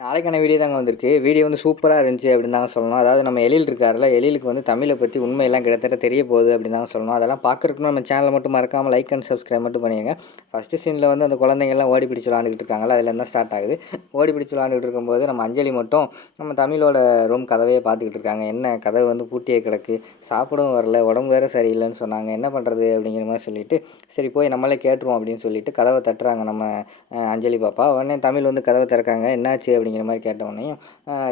நாளைக்கான வீடியோ தாங்க வந்திருக்கு. வீடியோ வந்து சூப்பராக இருந்துச்சு அப்படின்னு தாங்க சொல்லணும். அதாவது நம்ம எழில் இருக்கார்ல, எழிலுக்கு வந்து தமிழை பற்றி உண்மையெல்லாம் கிட்டத்தட்ட தெரிய போகுது அப்படின்னு தாங்க சொல்லணும். அதெல்லாம் பார்க்குறதுக்கு நம்ம சேனலை மட்டும் மறக்காமல் லைக் அண்ட் சப்ஸ்கிரைப் மட்டும் பண்ணிடுங்க. ஃபஸ்ட்டு சீனில் வந்து அந்த குழந்தைங்கள்லாம் ஓடி பிடிச்சி விளாண்டுக்கிட்டு இருக்காங்களா, அதில் தான் ஸ்டார்ட் ஆகுது. ஓடி பிடிச்சி விளாண்டுக்கிட்டு இருக்கும்போது நம்ம அஞ்சலி மட்டும் நம்ம தமிழோட ரூம் கதவையே பார்த்துக்கிட்டு இருக்காங்க. என்ன கதவு வந்து பூட்டியே கிடக்கு, சாப்பிடவும் வரல, உடம்பு வேறு சரியில்லைன்னு சொன்னாங்க, என்ன பண்ணுறது அப்படிங்கிற மாதிரி சொல்லிட்டு சரி போய் நம்மளே கேட்டுருவோம் அப்படின்னு சொல்லிட்டு கதவை தட்டுறாங்க நம்ம அஞ்சலி பாப்பா. உடனே தமிழ் வந்து கதவை திறக்காங்க. என்னாச்சு அப்படிங்கிற மாதிரி கேட்டவுடனேயும்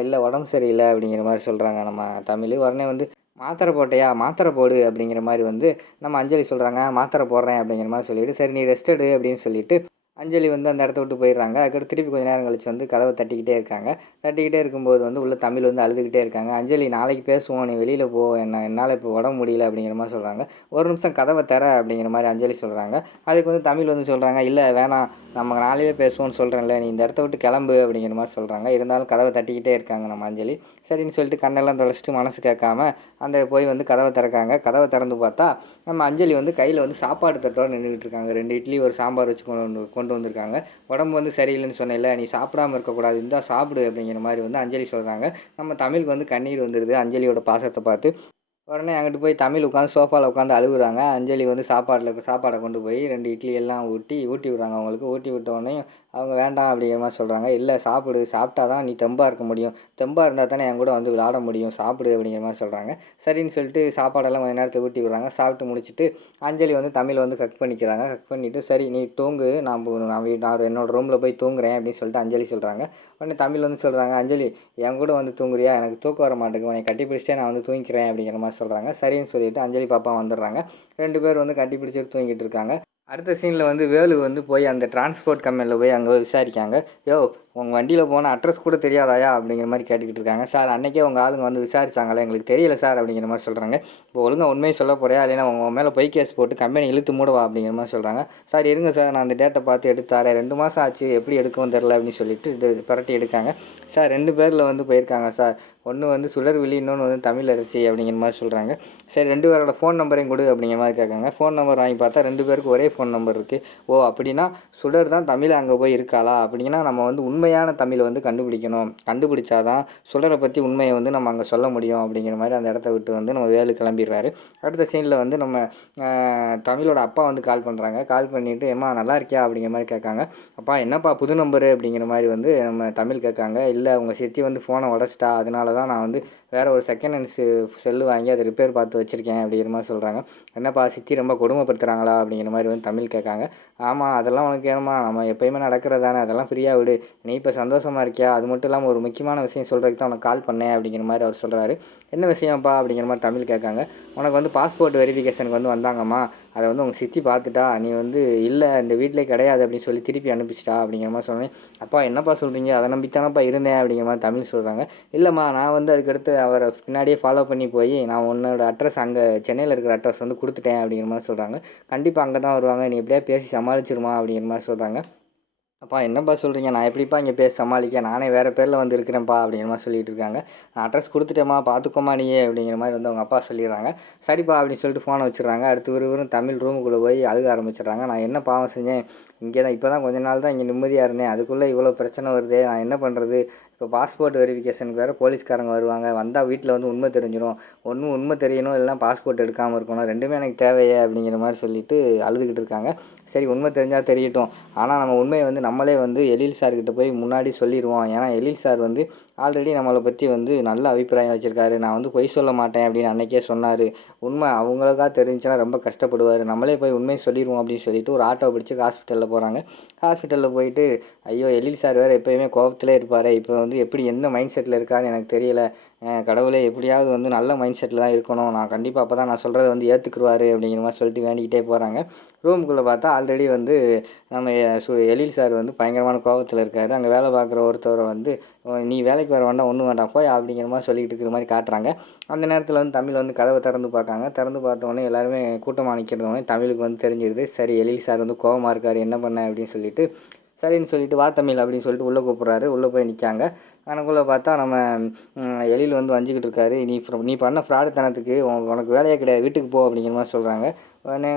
இல்லை உடம்பு சரியில்லை அப்படிங்கிற மாதிரி சொல்கிறாங்க நம்ம தமிழ். உடனே வந்து மாத்திரை போட்டையா, மாத்திரை போடு அப்படிங்கிற மாதிரி வந்து நம்ம அஞ்சலி சொல்கிறாங்க. மாத்திரை போடுறேன் அப்படிங்கிற மாதிரி சொல்லிவிட்டு சரி நீ ரெஸ்ட் எடு அப்படின்னு சொல்லிட்டு அஞ்சலி வந்து அந்த இடத்த விட்டு போயிடுறாங்க. அதுக்கடுத்து திருப்பி கொஞ்சம் நேரம் கழிச்சு வந்து கதவை தட்டிக்கிட்டே இருக்காங்க. தட்டிக்கிட்டே இருக்கும்போது வந்து உள்ள தமிழ் வந்து அழுதுகிட்டே இருக்காங்க. அஞ்சலி நாளைக்கு பேசுவோம், நீ வெளியில் போ, என்னால் இப்போ உடம்பு முடியல அப்படிங்கிற மாதிரி சொல்கிறாங்க. ஒரு நிமிஷம் கதவை தர அப்படிங்கிற மாதிரி அஞ்சலி சொல்கிறாங்க. அதுக்கு வந்து தமிழ் வந்து சொல்கிறாங்க, இல்லை வேணாம், நம்ம நாளையே பேசுவோன்னு சொல்கிறேன்ல, நீ இந்த இடத்த விட்டு கிளம்பு அப்படிங்கிற மாதிரி சொல்கிறாங்க. இருந்தாலும் கதவை தட்டிக்கிட்டே இருக்காங்க நம்ம அஞ்சலி. சரின்னு சொல்லிட்டு கண்ணெல்லாம் தொலைச்சிட்டு மனசு கேட்காம அந்த போய் வந்து கதவை திறக்காங்க. கதவை திறந்து பார்த்தா நம்ம அஞ்சலி வந்து கையில் வந்து சாப்பாடு தட்டோடு நின்றுட்டு இருக்காங்க. 2 இட்லி ஒரு சாம்பார் வச்சு கொண்டு வந்திருக்காங்க. உடம்பு வந்து சரியில்லைன்னு சொன்னேன்ல, நீ சாப்பிடாமல் இருக்கக்கூடாது, இந்தா சாப்பிடு அப்படிங்கிற மாதிரி வந்து அஞ்சலி சொல்கிறாங்க. நம்ம தமிழுக்கு வந்து கண்ணீர் வந்துடுது அஞ்சலியோட பாசத்தை பார்த்து. உடனே அங்கிட்டு போய் தமிழ் உட்காந்து சோஃபாவில் உட்காந்து அழுகுறாங்க. அஞ்சலி வந்து சாப்பாடை கொண்டு போய் 2 இட்லி எல்லாம் ஊட்டி விட்றாங்க அவங்களுக்கு. ஊட்டி விட்டோடனே அவங்க வேண்டாம் அப்படிங்கிற மாதிரி சொல்கிறாங்க. இல்லை சாப்பிடு, சாப்பிட்டா தான் நீ தெம்பாக இருக்க முடியும், தெம்பாக இருந்தால் தானே என் கூட வந்து விளாட முடியும், சாப்பிடு அப்படிங்கிற மாதிரி சொல்கிறாங்க. சரின்னு சொல்லிட்டு சாப்பாடெல்லாம் கொஞ்சம் நேரத்தில் ஊட்டி விட்றாங்க. சாப்பிட்டு முடிச்சுட்டு அஞ்சலி வந்து தமிழ் வந்து கட் பண்ணிக்கிறாங்க. கட் பண்ணிவிட்டு சரி நீ தூங்கு, நான் என்னோடய ரூமில் போய் தூங்குறேன் அப்படின்னு சொல்லிட்டு அஞ்சலி சொல்கிறாங்க. உடனே தமிழ் வந்து சொல்கிறாங்க, அஞ்சலி என் கூட வந்து தூங்குறியா, எனக்கு தூக்கம் வர மாட்டேங்குது, உன்னை கட்டி பிடிச்சிட்டே நான் வந்து தூங்கிக்கிறேன் அப்படிங்கிற மாதிரி சொல்கிறாங்க. சரின்னு சொல்லிவிட்டு அஞ்சலி பாப்பா வந்துடுறாங்க. 2 பேர் வந்து கட்டி பிடிச்சிட்டு தூங்கிட்டு இருக்காங்க. அடுத்த சீனில் வந்து வேலு வந்து போய் அந்த டிரான்ஸ்போர்ட் கம்பெனியில் போய் அங்கே விசாரிக்காங்க. யோ உங்கள் வண்டியில் போன அட்ரஸ் கூட தெரியாதாயா அப்படிங்கிற மாதிரி கேட்டுக்கிட்டு இருக்காங்க. சார் அன்றைக்கே உங்கள் ஆளுங்க வந்து விசாரிச்சாங்களே, எங்களுக்கு தெரியல சார் அப்படிங்கிற மாதிரி சொல்கிறாங்க. இப்போ ஒழுங்காக உண்மையை சொல்ல போறியா, இல்லைன்னா உங்கள் மேலே பொய் கேஸ் போட்டு கம்பெனி இழுத்து மூடவா அப்படிங்கிற மாதிரி சொல்கிறாங்க. சார் இருங்க சார், நான் அந்த டேட்டை பார்த்து எடுத்தாரேன், 2 மாதம் ஆச்சு, எப்படி எடுக்கவும் தெரில அப்படின்னு சொல்லிட்டு இது பரட்டி எடுக்காங்க. சார் 2 பேரில் வந்து போயிருக்காங்க சார், ஒன்று வந்து சுடர்விழி, இன்னொன்று வந்து தமிழரசி அப்படிங்கிற மாதிரி சொல்கிறாங்க. சரி 2 பேரோட ஃபோன் நம்பரையும் கொடு அப்படிங்கிற மாதிரி கேட்காங்க. ஃபோன் நம்பர் வாங்கி பார்த்தா 2 பேருக்கு ஒரே ஃபோன் நம்பர் இருக்குது. ஓ அப்படின்னா சுடர் தான் தமிழ் அங்கே போய் இருக்காளா, அப்படின்னா நம்ம வந்து உண்மையான தமிழை வந்து கண்டுபிடிக்கணும், கண்டுபிடிச்சாதான் சுடரை பற்றி உண்மையை வந்து நம்ம அங்கே சொல்ல முடியும் அப்படிங்கிற மாதிரி அந்த இடத்த விட்டு வந்து நம்ம வேலு கிளம்பிடுறாரு. அடுத்த சீனில் வந்து நம்ம தமிழோட அப்பா வந்து கால் பண்ணுறாங்க. கால் பண்ணிவிட்டு ஏம்மா நல்லா இருக்கியா அப்படிங்கிற மாதிரி கேட்காங்க. அப்பா என்னப்பா புது நம்பரு அப்படிங்கிற மாதிரி வந்து நம்ம தமிழ் கேட்காங்க. இல்லை உங்கள் சித்தி வந்து ஃபோனை உடச்சிட்டா, அதனால தான் நான் வந்து வேறு ஒரு செகண்ட் ஹேண்ட் செல்லு வாங்கி அதை ரிப்பேர் பார்த்து வச்சுருக்கேன் அப்படிங்கிற மாதிரி சொல்கிறாங்க. என்னப்பா சித்தி ரொம்ப கொடுமைப்படுத்துகிறாங்களா அப்படிங்கிற மாதிரி வந்து தமிழ் கேட்காங்க. ஆமாம் அதெல்லாம் உனக்கு ஏமா, நம்ம எப்போயுமே நடக்கிறது தானே, அதெல்லாம் ஃப்ரீயாக விடு, நீ இப்போ சந்தோஷமாக இருக்கியா, அது மட்டும் இல்லாமல் ஒரு முக்கியமான விஷயம் சொல்கிறதுக்கு தான் உனக்கு கால் பண்ணேன் அப்படிங்கிற மாதிரி அவர் சொல்கிறாரு. என்ன விஷயம்ப்பா அப்படிங்கிற மாதிரி தமிழ் கேட்காங்க. உனக்கு வந்து பாஸ்போர்ட் வெரிஃபிகேஷனுக்கு வந்து வந்தாங்கம்மா, அதை வந்து உங்கள் சித்தி பார்த்துட்டா, நீ வந்து இல்லை இந்த வீட்டிலே கிடையாது அப்படின்னு சொல்லி திருப்பி அனுப்பிச்சிட்டா அப்படிங்கிற மாதிரி சொன்னேன். அப்பா என்னப்பா சொல்கிறீங்க, அதை நம்பித்தானப்பா இருந்தேன் அப்படிங்கிற மாதிரி தமிழ் சொல்கிறாங்க. இல்லைம்மா நான் வந்து அதுக்கடுத்து அவரை பின்னாடியே ஃபாலோ பண்ணி போய் நான் உன்னோட அட்ரஸ் அங்கே சென்னையில் இருக்கிற அட்ரஸ் வந்து கொடுத்துட்டேன் அப்படிங்கிற மாதிரி சொல்கிறாங்க. கண்டிப்பாக அங்கே தான் வருவாங்க, நீ எப்படியா பேசி சமாளிச்சிருமா அப்படிங்கிற மாதிரி சொல்கிறாங்க. அப்பா என்னப்பா சொல்கிறீங்க, நான் எப்படிப்பா இங்கே பேசி சமாளிக்க, நானே வேறு பேரில் வந்து இருக்கிறேன்ப்பா அப்படிங்கிற மாதிரி சொல்லிகிட்டு இருக்காங்க. நான் அட்ரஸ் கொடுத்துட்டேம்மா, பார்த்துக்கோமா நீயே அப்படிங்கிற மாதிரி வந்து அவங்க அப்பா சொல்லிடுறாங்க. சரிப்பா அப்படின்னு சொல்லிட்டு ஃபோனை வச்சுடுறாங்க. அடுத்து விறுவிறுன்னு தமிழ் ரூமுக்குள்ளே போய் அழுக ஆரம்பிச்சிடுறாங்க. நான் என்ன பாவம் செஞ்சேன், இங்கே தான் இப்போ தான் கொஞ்ச நாள் தான் இங்கே நிம்மதியாக இருந்தேன், அதுக்குள்ளே இவ்வளோ பிரச்சனை வருதே, நான் என்ன பண்ணுறது, இப்போ பாஸ்போர்ட் வெரிஃபிகேஷனுக்கு வேறு போலீஸ்காரங்க வருவாங்க, வந்தால் வீட்டில் வந்து உண்மை தெரிஞ்சிடும், ஒன்றும் உண்மை தெரியணும் இல்லைனா பாஸ்போர்ட் எடுக்காமல் இருக்கணும், ரெண்டுமே எனக்கு தேவையே அப்படிங்கிற மாதிரி சொல்லிட்டு அழுதுகிட்டு இருக்காங்க. சரி உண்மை தெரிஞ்சால் தெரியட்டும், ஆனால் நம்ம உண்மையை வந்து நம்மளே வந்து எழில் சார்கிட்ட போய் முன்னாடி சொல்லிடுவோம். ஏன்னா எழில் சார் வந்து ஆல்ரெடி நம்மளை பற்றி வந்து நல்ல அபிப்பிராயம் வச்சுருக்காரு, நான் வந்து பொய் சொல்ல மாட்டேன் அப்படின்னு அன்றைக்கே சொன்னார், உண்மை அவங்களுக்கா தெரிஞ்சுன்னா ரொம்ப கஷ்டப்படுவார், நம்மளே போய் உண்மையை சொல்லிடுவோம் அப்படின்னு சொல்லிட்டு ஒரு ஆட்டோ பிடிச்சி ஹாஸ்பிட்டலில் போகிறாங்க. ஹாஸ்பிட்டலில் போயிட்டு ஐயோ எழில் சார் வேறு எப்போயுமே கோபத்திலே இருப்பார், இப்போ வந்து எப்படி எந்த மைண்ட் செட்டில் இருக்காருன்னு எனக்கு தெரியலை, கடவுளே எப்படியாவது வந்து நல்ல மைண்ட் செட்டில் தான் இருக்கணும், நான் கண்டிப்பாக அப்போ தான் நான் சொல்கிறத வந்து ஏற்றுக்குருவார் அப்படிங்கிற மாதிரி சொல்லிட்டு வேண்டிக்கிட்டே போகிறாங்க. ரூமுக்குள்ளே பார்த்தா ஆல்ரெடி வந்து நம்ம எழில் சார் வந்து பயங்கரமான கோபத்தில் இருக்கார். அங்கே வேலை பார்க்குற ஒருத்தவரை வந்து நீ வேலைக்கு வர வேண்டாம், ஒன்றும் வேண்டாம் போய் அப்படிங்கிற மாதிரி சொல்லிக்கிட்டு இருக்கிற மாதிரி காட்டுறாங்க. அந்த நேரத்தில் வந்து தமிழ் வந்து கதவை திறந்து பார்க்காங்க. திறந்து பார்த்தோன்னே எல்லாருமே கூட்டமாக நிற்கிறதோடனே தமிழுக்கு வந்து தெரிஞ்சிருது, சரி எழில் சார் வந்து கோபமாக இருக்கார், என்ன பண்ண அப்படின்னு சொல்லிட்டு சரின்னு சொல்லிட்டு வா தமிழ் அப்படின்னு சொல்லிட்டு உள்ளே கூப்பிட்றாரு. உள்ளே போய் நிற்காங்க. எனக்குள்ளே பார்த்தா நம்ம எழில் வந்து வஞ்சிக்கிட்டு இருக்காரு. நீ பண்ண ஃப்ராடுத்தனத்துக்கு உனக்கு வேலையே கிடையாது, வீட்டுக்கு போ அப்படிங்கிற மாதிரி சொல்கிறாங்க. உடனே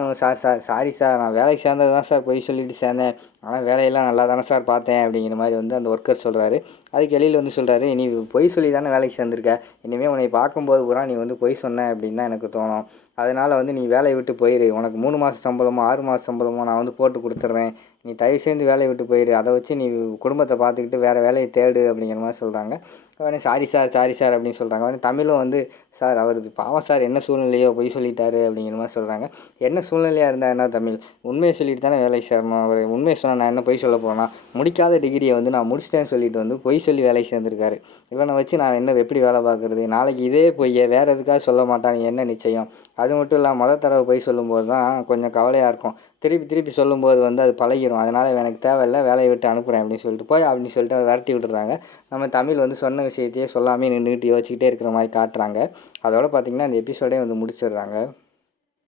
சாரி சார் நான் வேலைக்கு சேர்ந்தது தான் சார் பொய் சொல்லிட்டு சேர்ந்தேன், ஆனால் வேலையெல்லாம் நல்லா தானே சார் பார்த்தேன் அப்படிங்கிற மாதிரி வந்து அந்த ஒர்க்கர் சொல்கிறாரு. அதுக்கு எழில் வந்து சொல்கிறாரு, நீ பொய் சொல்லி தானே வேலைக்கு சேர்ந்துருக்க, இனிமேல் உன்னை பார்க்கும்போது பூரா நீ வந்து பொய் சொன்ன அப்படின்னு தான் எனக்கு தோணும். அதனால் வந்து நீ வேலையை விட்டு போயிடு, உனக்கு 3 மாத சம்பளமோ 6 மாத சம்பளமோ நான் வந்து போட்டு கொடுத்துட்றேன், நீ தயவு செய்து வேலையை விட்டு போயிடு, அதை வச்சு நீ குடும்பத்தை பார்த்துக்கிட்டு வேறு வேலையை தேடு அப்படிங்கிற மாதிரி சொல்கிறாங்க. உடனே சாரி சார் அப்படின்னு சொல்கிறாங்க. உடனே தமிழும் வந்து சார் அவர் பாவம் சார், என்ன சூழ்நிலையோ பொய் சொல்லிட்டாரு அப்படிங்கிற மாதிரி சொல்கிறாங்க. என்ன சூழ்நிலையாக இருந்தால் என்ன தமிழ், உண்மையை சொல்லிட்டு தானே வேலைக்கு சேரணும், அவர் உண்மையை சொன்னால் நான் என்ன பொய் சொல்ல போனால், முடிக்காத டிகிரியை வந்து நான் முடிச்சிட்டேன்னு சொல்லிட்டு வந்து பொய் சொல்லி வேலைக்கு சேர்ந்துருக்காரு, இவனை வச்சு நான் என்ன எப்படி வேலை பார்க்குறது, நாளைக்கு இதே பொய்யை வேறு எதுக்காக சொல்ல மாட்டான்னு என்ன நிச்சயம். அது மட்டும் இல்லாமல் மொதல் தடவை பொய் சொல்லும்போது தான் கொஞ்சம் கவலையாக இருக்கும், திருப்பி சொல்லும்போது வந்து அது பழகிடும், அதனால் எனக்கு தேவையில்லை, வேலையை விட்டு அனுப்புகிறேன் அப்படின்னு சொல்லிட்டு போய் அப்படின்னு சொல்லிட்டு அதை விரட்டி விட்டுறாங்க. நம்ம தமிழ் வந்து சொன்ன விஷயத்தையே சொல்லாமே நின்றுக்கிட்டு யோசிச்சுக்கிட்டே இருக்கிற மாதிரி காட்டுறாங்க. அதோட பார்த்திங்கன்னா அந்த எபிசோடே வந்து முடிச்சிடுறாங்க.